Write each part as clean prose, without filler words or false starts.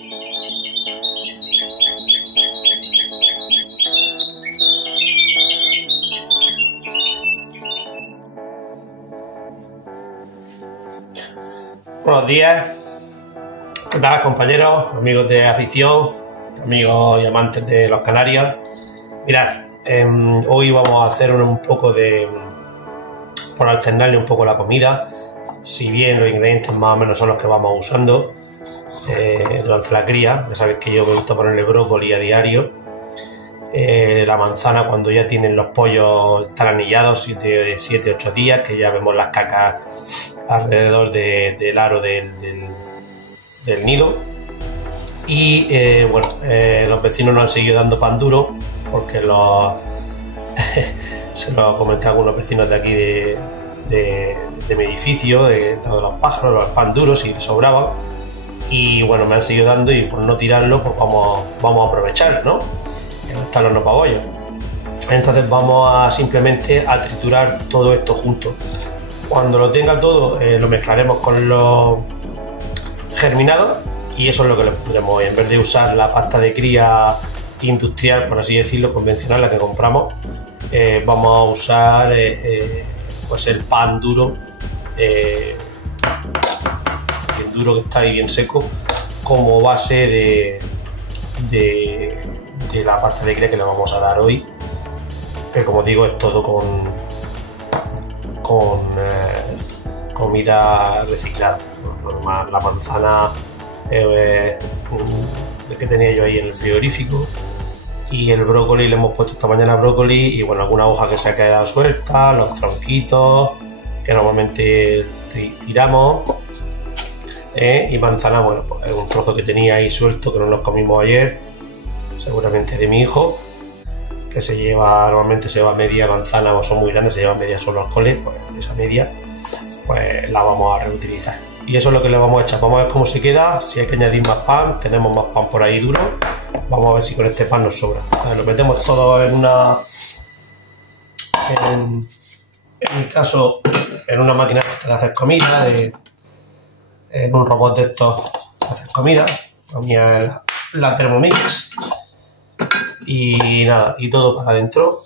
Buenos días, ¿qué tal, compañeros, amigos de afición, amigos y amantes de los canarios? Mirad, hoy vamos a hacer un poco de, por alternarle un poco la comida, si bien los ingredientes más o menos son los que vamos usando durante la cría. Ya sabéis que yo me gusta ponerle brócoli a diario, la manzana cuando ya tienen los pollos están anillados, 7-8 días, que ya vemos las cacas alrededor del aro del nido. Y bueno, los vecinos nos han seguido dando pan duro porque se lo comenté a algunos vecinos de aquí de mi edificio, de todos los pájaros, los pan duros, y sobraban. Y bueno, me han seguido dando, y por no tirarlo, pues vamos a aprovechar, ¿no? Que no están los nopabollos. Entonces vamos a simplemente a triturar todo esto junto. Cuando lo tenga todo, lo mezclaremos con los germinados, y eso es lo que le pondremos hoy. En vez de usar la pasta de cría industrial, por así decirlo, convencional, la que compramos, vamos a usar pues el pan duro, bien duro, que está ahí bien seco, como base de la pasta de cría que le vamos a dar hoy, que como digo es todo con comida reciclada. La manzana que tenía yo ahí en el frigorífico, y el brócoli le hemos puesto esta mañana brócoli, y bueno, alguna hoja que se ha quedado suelta, los tronquitos que normalmente tiramos, y manzana, bueno, pues un trozo que tenía ahí suelto que no nos comimos ayer, seguramente de mi hijo, que normalmente se lleva media manzana, o son muy grandes, se lleva media solo al cole, pues esa media pues la vamos a reutilizar. Y eso es lo que le vamos a echar. Vamos a ver cómo se queda, si hay que añadir más pan. Tenemos más pan por ahí duro, vamos a ver si con este pan nos sobra. Lo metemos todo en mi caso, en una máquina de hacer comida, en un robot de estos de hacer comida. La mía es la Thermomix. Y nada, y todo para adentro.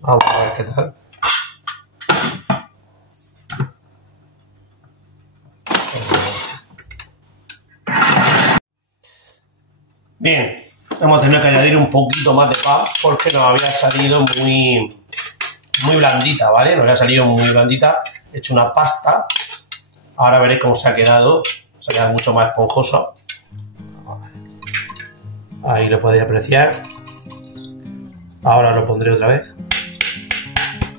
Vamos a ver qué tal. Bien, hemos tenido que añadir un poquito más de pan porque nos había salido muy blandita, ¿vale? Nos había salido muy blandita. He hecho una pasta. Ahora veréis cómo se ha quedado. Se ha quedado mucho más esponjoso. Ahí lo podéis apreciar. Ahora lo pondré otra vez.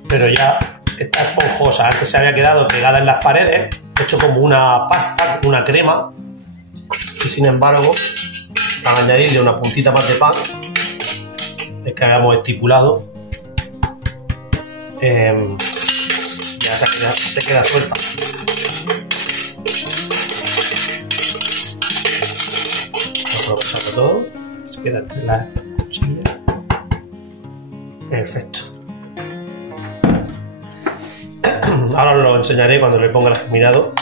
Pero ya está esponjosa. Antes se había quedado pegada en las paredes. He hecho como una pasta, una crema. Y sin embargo, al añadirle una puntita más de pan, es que habíamos estipulado, ya se queda suelta. Aprovechando todo, se queda entre las cuchillas. Perfecto. Ahora os lo enseñaré cuando le ponga el germinado,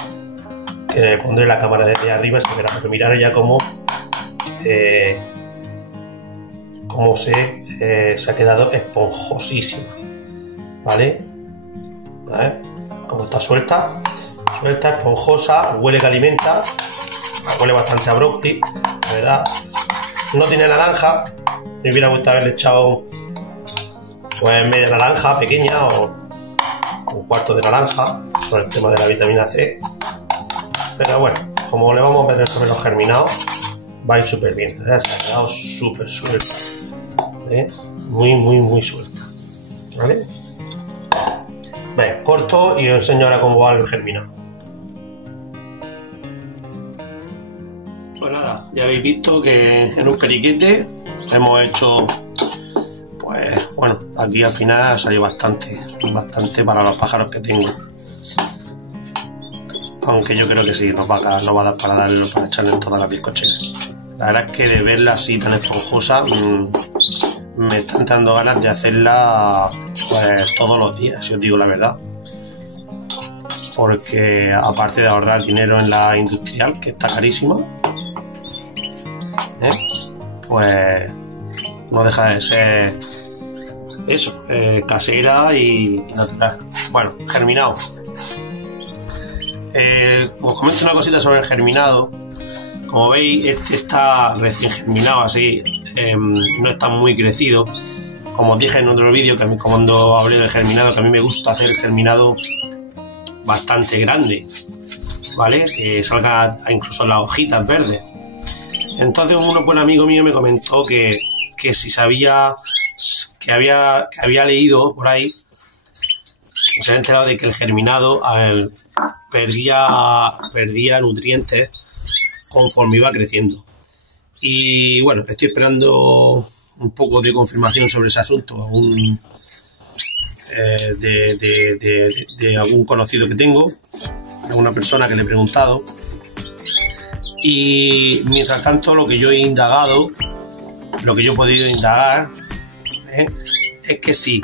que le pondré la cámara desde arriba, se verá, porque miraré ya cómo se ha quedado esponjosísima, ¿vale? Como está suelta, esponjosa, huele que alimenta, huele bastante a brócoli, la verdad. No tiene naranja, me hubiera gustado haberle echado pues media naranja pequeña o un cuarto de naranja por el tema de la vitamina C, pero bueno, como le vamos a meter sobre los germinados, va a ir súper bien. Se ha quedado súper suelta, muy suelta, ¿vale? Venga, corto y os enseño ahora cómo va el germinado. Pues nada, ya habéis visto que en un periquete hemos hecho, pues bueno, aquí al final ha salido bastante para los pájaros que tengo. Aunque yo creo que sí, nos va a dar para echarle en todas las bizcocheras. La verdad es que de verla así tan esponjosa, me están dando ganas de hacerla pues todos los días, si os digo la verdad. Porque aparte de ahorrar dinero en la industrial, que está carísima, pues no deja de ser eso, casera y natural. Bueno, germinado. Os comento una cosita sobre el germinado. Como veis, este está recién germinado, así no está muy crecido. Como os dije en otro vídeo, que cuando hablé del germinado, que a mí me gusta hacer el germinado bastante grande, ¿vale? Que salga incluso las hojitas verdes. Entonces un buen amigo mío me comentó que si sabía, que había leído por ahí, se había enterado de que el germinado perdía nutrientes conforme iba creciendo. Y bueno, estoy esperando un poco de confirmación sobre ese asunto de algún conocido que tengo, de una persona que le he preguntado. Y mientras tanto, lo que yo he indagado, lo que yo he podido indagar, es que sí,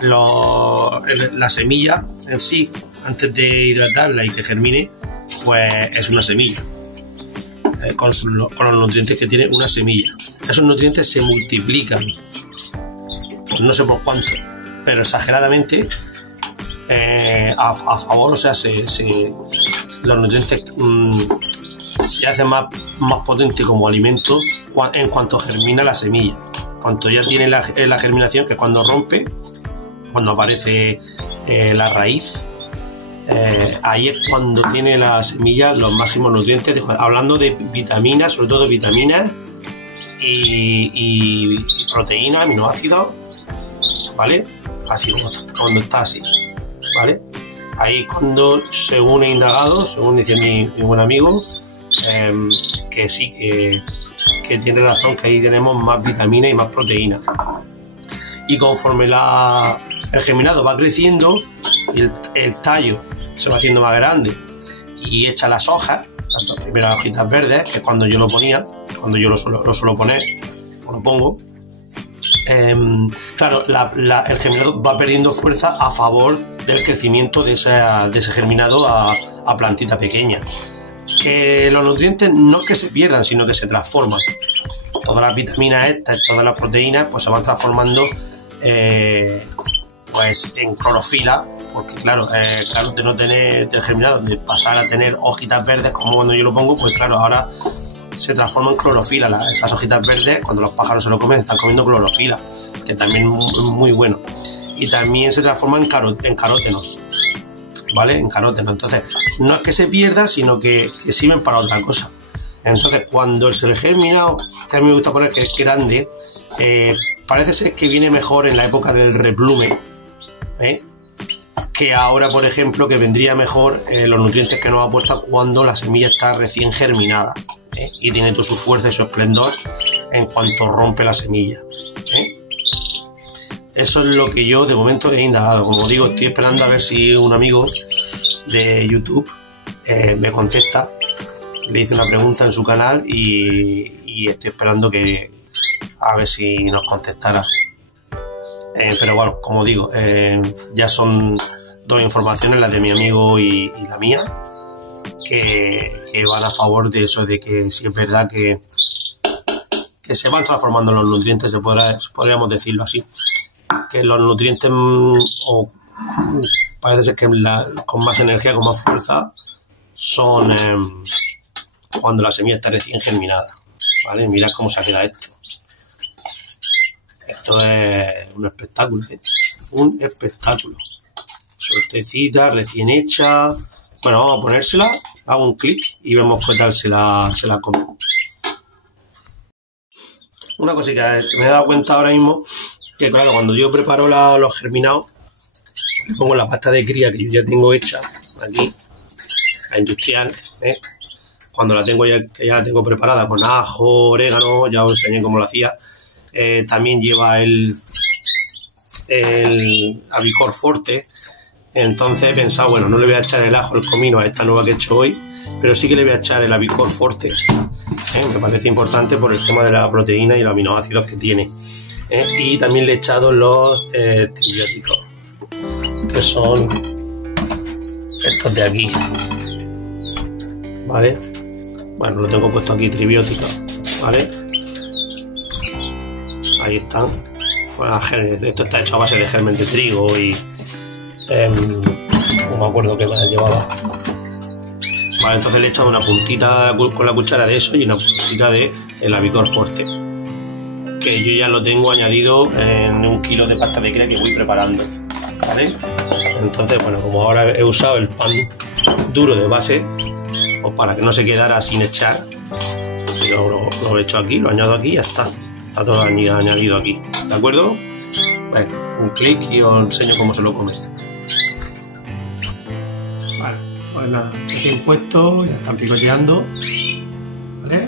la semilla en sí, antes de hidratarla y que germine, pues es una semilla, con los nutrientes que tiene una semilla. Esos nutrientes se multiplican, pues no sé por cuánto, pero exageradamente a favor, o sea, los nutrientes se hacen más potentes como alimento en cuanto germina la semilla. Cuando ya tiene la germinación, que es cuando rompe, cuando aparece la raíz, ahí es cuando tiene la semilla los máximos nutrientes, hablando de vitaminas, sobre todo vitaminas y proteínas, aminoácidos, ¿vale? Así como cuando está así, ¿vale? Ahí cuando, según he indagado, según dice mi buen amigo, que sí, que tiene razón, que ahí tenemos más vitamina y más proteína. Y conforme el germinado va creciendo, el tallo se va haciendo más grande y echa las hojas, las dos primeras hojitas verdes, que es cuando yo lo ponía, cuando yo lo suelo poner, o lo pongo. Claro, el germinado va perdiendo fuerza a favor del crecimiento de ese germinado a plantita pequeña. Que los nutrientes no es que se pierdan, sino que se transforman. Todas las vitaminas estas, todas las proteínas, pues se van transformando pues en clorofila, porque claro, de no tener el germinado, de pasar a tener hojitas verdes como cuando yo lo pongo, pues claro, ahora se transforma en clorofila. Esas hojitas verdes, cuando los pájaros se lo comen, están comiendo clorofila, que también es muy bueno. Y también se transforma en carótenos, ¿vale? En carótenos. Entonces, no es que se pierda, sino que sirven para otra cosa. Entonces, cuando el germinado, que a mí me gusta poner que es grande, parece ser que viene mejor en la época del replume, que ahora, por ejemplo, que vendría mejor los nutrientes que nos aporta cuando la semilla está recién germinada, y tiene toda su fuerza y su esplendor en cuanto rompe la semilla. Eso es lo que yo de momento he indagado. Como digo, estoy esperando a ver si un amigo de YouTube me contesta. Le hice una pregunta en su canal y estoy esperando a ver si nos contestara. Pero bueno, como digo, ya son dos informaciones, las de mi amigo y la mía, que van a favor de eso, de que sí es verdad que se van transformando los nutrientes, podríamos decirlo así. Que los nutrientes, parece ser que con más energía, con más fuerza, son cuando la semilla está recién germinada, ¿vale? Mirad cómo se queda esto. Esto es un espectáculo, un espectáculo. Suertecita, recién hecha. Bueno, vamos a ponérsela, hago un clic y vemos qué tal se la come. Una cosita que me he dado cuenta ahora mismo, que claro, cuando yo preparo los germinados, pongo la pasta de cría que yo ya tengo hecha aquí, la industrial, cuando la tengo ya la tengo preparada con ajo, orégano, ya os enseñé cómo lo hacía. También lleva el Avicor Forte. Entonces he pensado, bueno, no le voy a echar el ajo, el comino a esta nueva que he hecho hoy, pero sí que le voy a echar el Avicor Forte. Me parece importante por el tema de la proteína y los aminoácidos que tiene. Y también le he echado los tribióticos, que son estos de aquí, ¿vale? Bueno, lo tengo puesto aquí, tribiótica, ¿vale? Ahí están. Pues, esto está hecho a base de germen de trigo y... no me acuerdo qué más llevaba. Vale, entonces le he echado una puntita con la cuchara de eso y una puntita de el Avicor Forte, que yo ya lo tengo añadido en 1 kilo de pasta de crea que voy preparando, ¿vale? Entonces, bueno, como ahora he usado el pan duro de base, pues para que no se quedara sin echar, yo lo he hecho aquí, lo añado aquí y ya está. Está todo añadido aquí, ¿de acuerdo? Bueno, un clic y os enseño cómo se lo come. Vale, pues nada, recién puesto, ya están picoteando, ¿vale?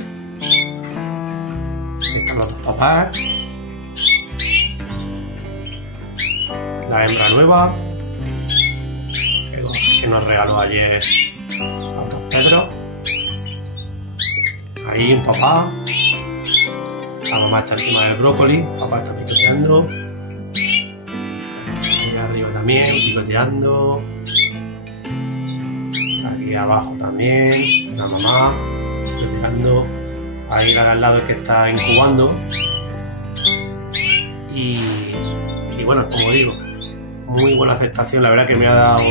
Aquí están los dos papás. La hembra nueva, que nos regaló ayer los dos Pedros. Ahí un papá. La mamá está encima del brócoli, papá está picoteando. Ahí arriba también, picoteando. Aquí abajo también, la mamá picoteando. Ahí la de al lado es que está incubando. Y bueno, como digo, muy buena aceptación. La verdad que me ha dado...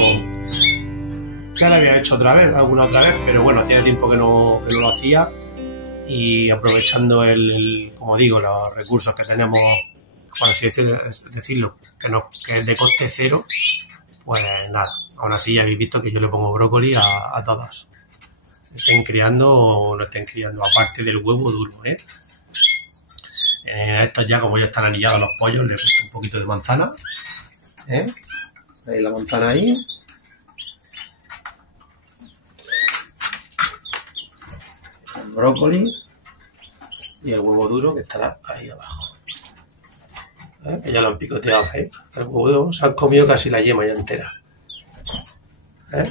Ya lo había hecho alguna otra vez, pero bueno, hacía tiempo que no lo hacía. Y aprovechando como digo, los recursos que tenemos, por así decirlo, que es de coste cero, pues nada, aún así ya habéis visto que yo le pongo brócoli a todas. Estén criando o no estén criando, aparte del huevo duro, ¿eh? Estos ya, como ya están anillados los pollos, les gusta un poquito de manzana, ¿eh? Ahí la manzana ahí. El brócoli y el huevo duro que estará ahí abajo, que ya lo han picoteado, ¿eh? El huevo duro se han comido casi la yema ya entera, ¿eh?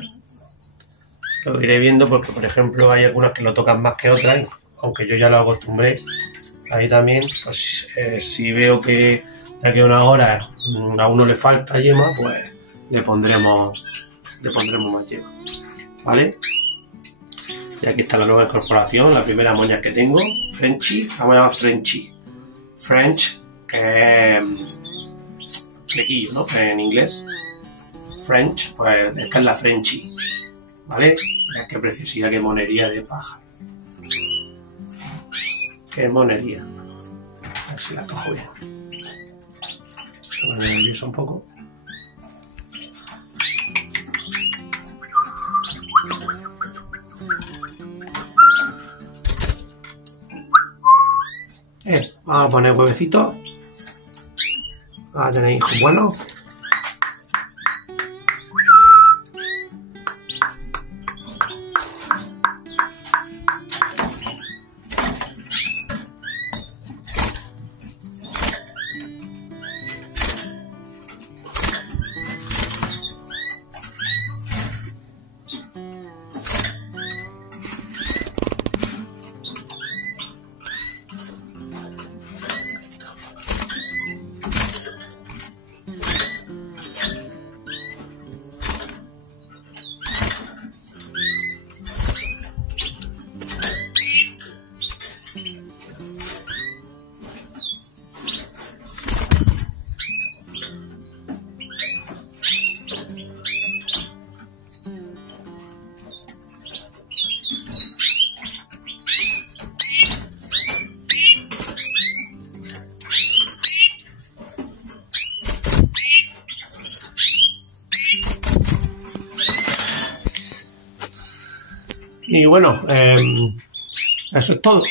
Lo iré viendo porque, por ejemplo, hay algunas que lo tocan más que otras, aunque yo ya lo acostumbré. Ahí también, pues si veo que de aquí a una hora a uno le falta yema, pues le pondremos más yema, ¿vale? Y aquí está la nueva incorporación, la primera moña que tengo, Frenchy, vamos a llamar Frenchy. French, que es flequillo, ¿no? En inglés. French, pues esta es la Frenchy, ¿vale? Mirad qué preciosidad, qué monería de paja. Qué monería. A ver si la cojo bien. Se me nerviosa un poco. Vamos a poner huevecitos. Vamos a tener hijos buenos. Y bueno, eso es todo.